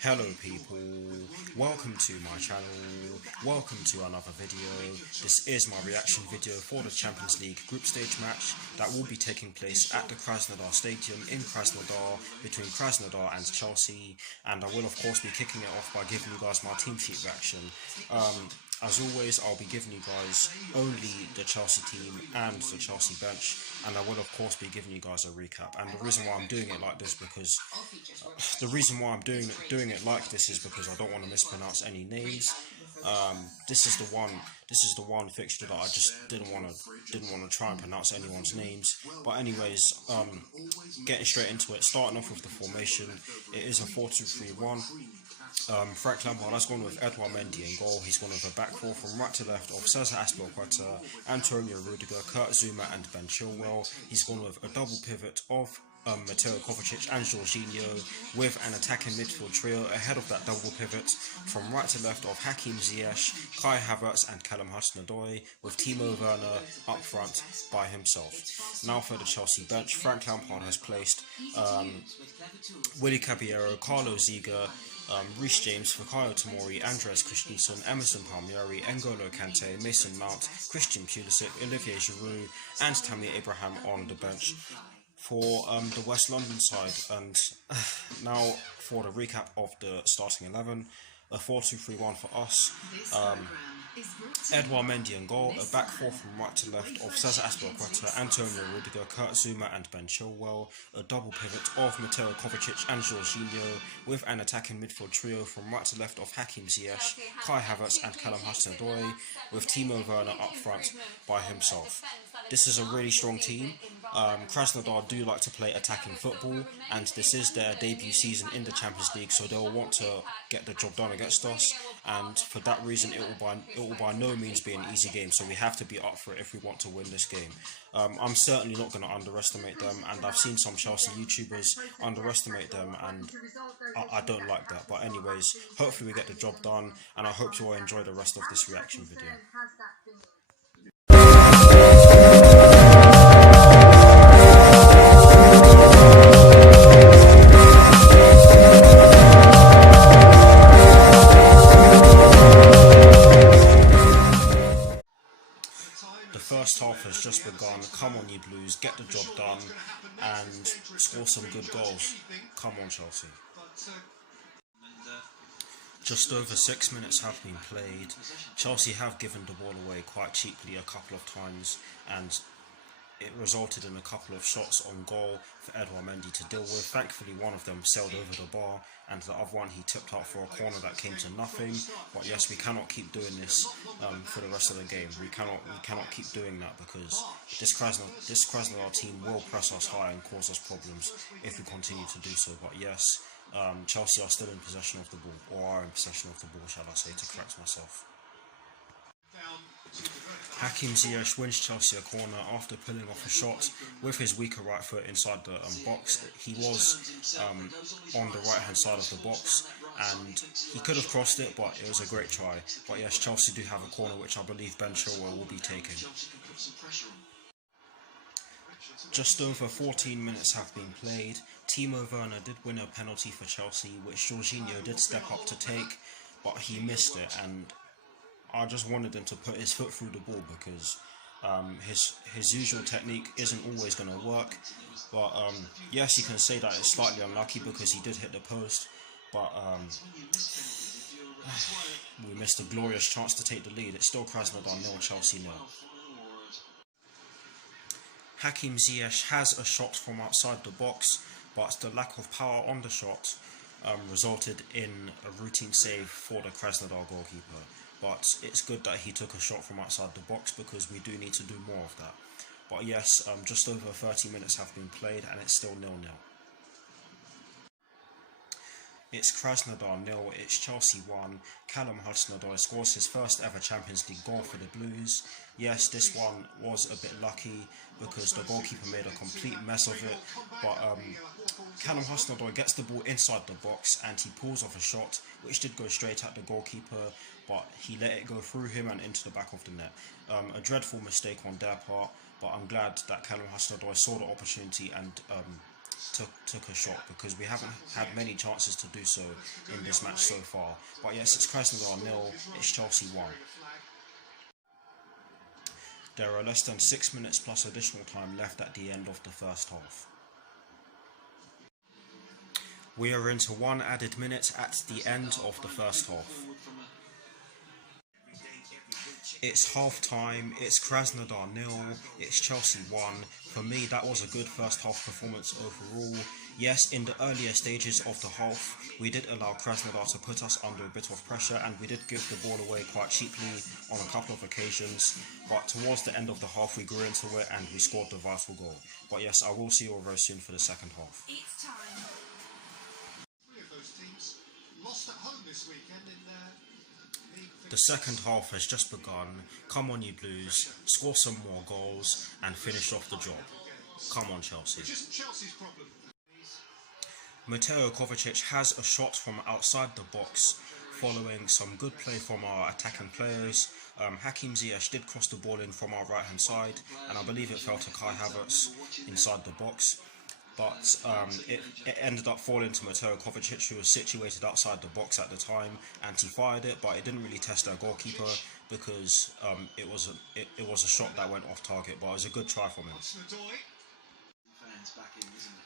Hello people, welcome to my channel, welcome to another video. This is my reaction video for the Champions League group stage match that will be taking place at the Krasnodar Stadium in Krasnodar between Krasnodar and Chelsea, and I will of course be kicking it off by giving you guys my team sheet reaction. As always, I'll be giving you guys only the Chelsea team and the Chelsea bench, and I will of course be giving you guys a recap. And the reason why I'm doing it like this because is because I don't want to mispronounce any names. This is the one fixture that I just didn't want to try and pronounce anyone's names. But anyways, getting straight into it, starting off with the formation, it is a 4-2-3-1. Frank Lampard has gone with Edouard Mendy in goal. He's gone with a back four from right to left of Cesar Azpilicueta, Antonio Rudiger, Kurt Zouma and Ben Chilwell. He's gone with a double pivot of Mateo Kovacic and Jorginho, with an attacking midfield trio ahead of that double pivot from right to left of Hakim Ziyech, Kai Havertz and Callum Hudson-Odoi, with Timo Werner up front by himself. Now for the Chelsea bench, Frank Lampard has placed Willy Caballero, Carlo Ziga, Reece James, Fikayo Tomori, Andres Christensen, Emerson Palmieri, N'Golo Kante, Mason Mount, Christian Pulisic, Olivier Giroud and Tammy Abraham on the bench for the West London side. And now for the recap of the starting 11, a 4-2-3-1 for us. Edouard Mendy in goal, a back four from right to left of Cesar Azpilicueta, Antonio Rudiger, Kurt Zouma and Ben Chilwell, a double pivot of Mateo Kovacic and Jorginho, with an attacking midfield trio from right to left of Hakim Ziyech, Kai Havertz and Callum Hudson-Odoi, with Timo Werner up front by himself. This is a really strong team. Krasnodar do like to play attacking football, and this is their debut season in the Champions League, so they'll want to get the job done against us, and for that reason it will by no means be an easy game, so we have to be up for it if we want to win this game. I'm certainly not going to underestimate them, and I've seen some Chelsea YouTubers underestimate them, and I don't like that. But anyways, hopefully we get the job done, and I hope you all enjoy the rest of this reaction video. The first half has just begun. Come on you Blues, get the job done and score some good goals. Come on Chelsea. Just over 6 minutes have been played. Chelsea have given the ball away quite cheaply a couple of times, and it resulted in a couple of shots on goal for Edouard Mendy to deal with. Thankfully one of them sailed over the bar, and the other one he tipped out for a corner that came to nothing. But yes, we cannot keep doing this for the rest of the game. We cannot keep doing that, because this Krasnodar team will press us high and cause us problems if we continue to do so. But yes, Chelsea are still in possession of the ball, or are in possession of the ball, shall I say, to correct myself. Hakim Ziyech wins Chelsea a corner after pulling off a shot with his weaker right foot inside the box. He was on the right hand side of the box, and he could have crossed it, but it was a great try. But yes, Chelsea do have a corner which I believe Ben Chilwell will be taking. Just over 14 minutes have been played. Timo Werner did win a penalty for Chelsea, which Jorginho did step up to take, but he missed it, and I just wanted him to put his foot through the ball, because his usual technique isn't always going to work. But yes, you can say that it's slightly unlucky because he did hit the post, but we missed a glorious chance to take the lead. It's still Krasnodar 0, Chelsea 0. Hakim Ziyech has a shot from outside the box, but the lack of power on the shot resulted in a routine save for the Krasnodar goalkeeper. But it's good that he took a shot from outside the box, because we do need to do more of that. But yes, just over 30 minutes have been played and it's still 0-0. It's Krasnodar 0, it's Chelsea 1. Callum Hudson-Odoi scores his first ever Champions League goal for the Blues. Yes, this one was a bit lucky because the goalkeeper made a complete mess of it. But Callum Hudson-Odoi gets the ball inside the box and he pulls off a shot, which did go straight at the goalkeeper, but he let it go through him and into the back of the net. A dreadful mistake on their part, but I'm glad that Callum Hudson-Odoi saw the opportunity and took a shot, because we haven't had many chances to do so in this match so far. But yes, it's Krasnodar 0, it's Chelsea 1. There are less than 6 minutes plus additional time left at the end of the first half. We are into 1 added minute at the end of the first half. It's half time, it's Krasnodar 0, it's Chelsea 1. For me, that was a good first half performance overall. Yes, in the earlier stages of the half, we did allow Krasnodar to put us under a bit of pressure, and we did give the ball away quite cheaply on a couple of occasions. But towards the end of the half, we grew into it and we scored the vital goal. But yes, I will see you all very soon for the second half. It's time. 3 of those teams lost at home this weekend in the second half has just begun. Come on, you Blues, score some more goals and finish off the job. Come on, Chelsea. Mateo Kovacic has a shot from outside the box following some good play from our attacking players. Hakim Ziyech did cross the ball in from our right hand side, and I believe it fell to Kai Havertz inside the box. But it ended up falling to Mateo Kovacic, who was situated outside the box at the time, and he fired it, but it didn't really test our goalkeeper, because it was a shot that went off target, but it was a good try from him.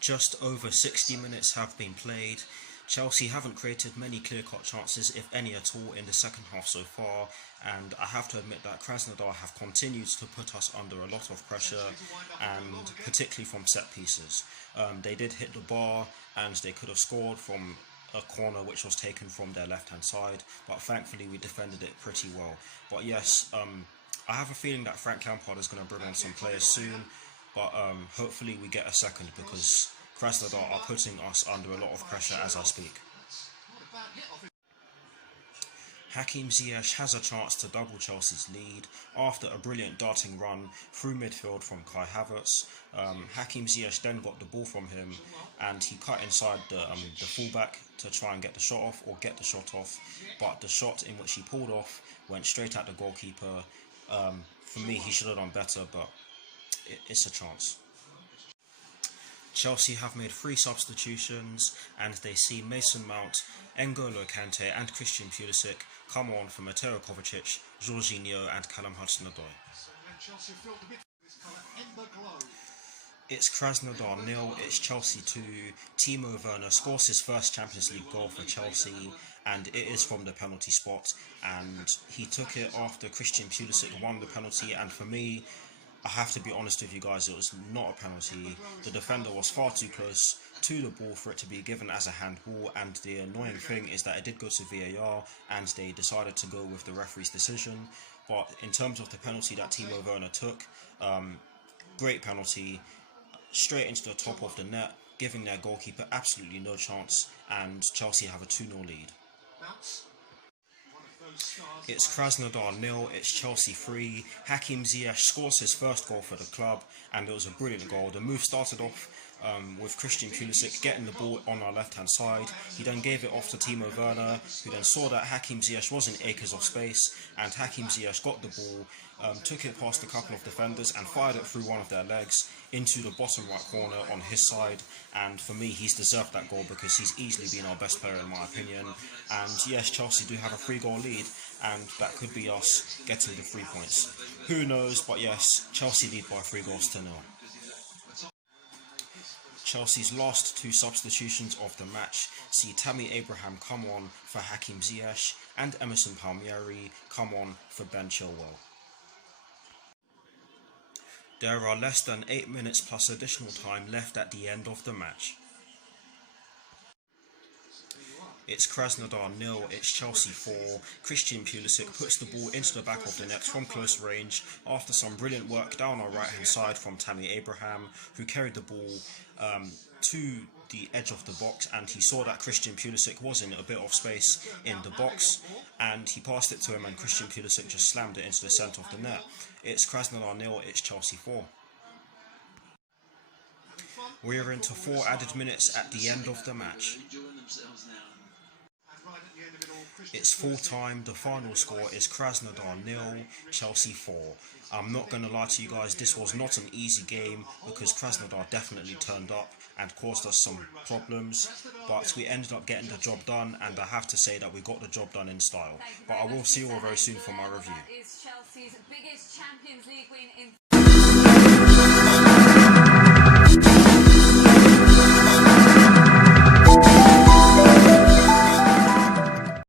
Just over 60 minutes have been played. Chelsea haven't created many clear-cut chances, if any at all, in the second half so far, and I have to admit that Krasnodar have continued to put us under a lot of pressure, and particularly from set pieces. They did hit the bar, and they could have scored from a corner which was taken from their left-hand side, but thankfully we defended it pretty well. But yes, I have a feeling that Frank Lampard is going to bring on some players soon, but hopefully we get a second, because Krasnodar are putting us under a lot of pressure as I speak. Hakim Ziyech has a chance to double Chelsea's lead after a brilliant darting run through midfield from Kai Havertz. Hakim Ziyech then got the ball from him, and he cut inside the fullback to try and get the shot off, or get the shot off, but the shot in which he pulled off went straight at the goalkeeper. For me, he should have done better, but it's a chance. Chelsea have made 3 substitutions, and they see Mason Mount, N'Golo Kante and Christian Pulisic come on for Mateo Kovacic, Jorginho and Callum Hudson-Odoi. It's Krasnodar 0, it's Chelsea 2. Timo Werner scores his first Champions League goal for Chelsea, and it is from the penalty spot, and he took it after Christian Pulisic won the penalty, and for me, I have to be honest with you guys, it was not a penalty. The defender was far too close to the ball for it to be given as a handball, and the annoying thing is that it did go to VAR and they decided to go with the referee's decision. But in terms of the penalty that Timo Werner took, great penalty, straight into the top of the net, giving their goalkeeper absolutely no chance, and Chelsea have a 2-0 lead. It's Krasnodar 0, it's Chelsea 3. Hakim Ziyech scores his first goal for the club, and it was a brilliant goal. The move started off with Christian Pulisic getting the ball on our left-hand side. He then gave it off to Timo Werner, who then saw that Hakim Ziyech was in acres of space, and Hakim Ziyech got the ball, took it past a couple of defenders and fired it through one of their legs into the bottom right corner on his side. And for me, he's deserved that goal, because he's easily been our best player in my opinion. And yes, Chelsea do have a 3-goal lead, and that could be us getting the 3 points. Who knows, but yes, Chelsea lead by 3-0. Chelsea's last 2 substitutions of the match see Tammy Abraham come on for Hakim Ziyech and Emerson Palmieri come on for Ben Chilwell. There are less than 8 minutes plus additional time left at the end of the match. It's Krasnodar 0, it's Chelsea 4. Christian Pulisic puts the ball into the back of the net from close range after some brilliant work down our right hand side from Tammy Abraham, who carried the ball to the edge of the box, and he saw that Christian Pulisic was in a bit of space in the box, and he passed it to him, and Christian Pulisic just slammed it into the centre of the net. It's Krasnodar 0, it's Chelsea 4. We are into 4 added minutes at the end of the match. It's full time. The final score is Krasnodar 0, Chelsea 4. I'm not going to lie to you guys, this was not an easy game because Krasnodar definitely turned up and caused us some problems, but we ended up getting the job done, and I have to say that we got the job done in style. But I will see you all very soon for my review. That is Chelsea's biggest Champions League win in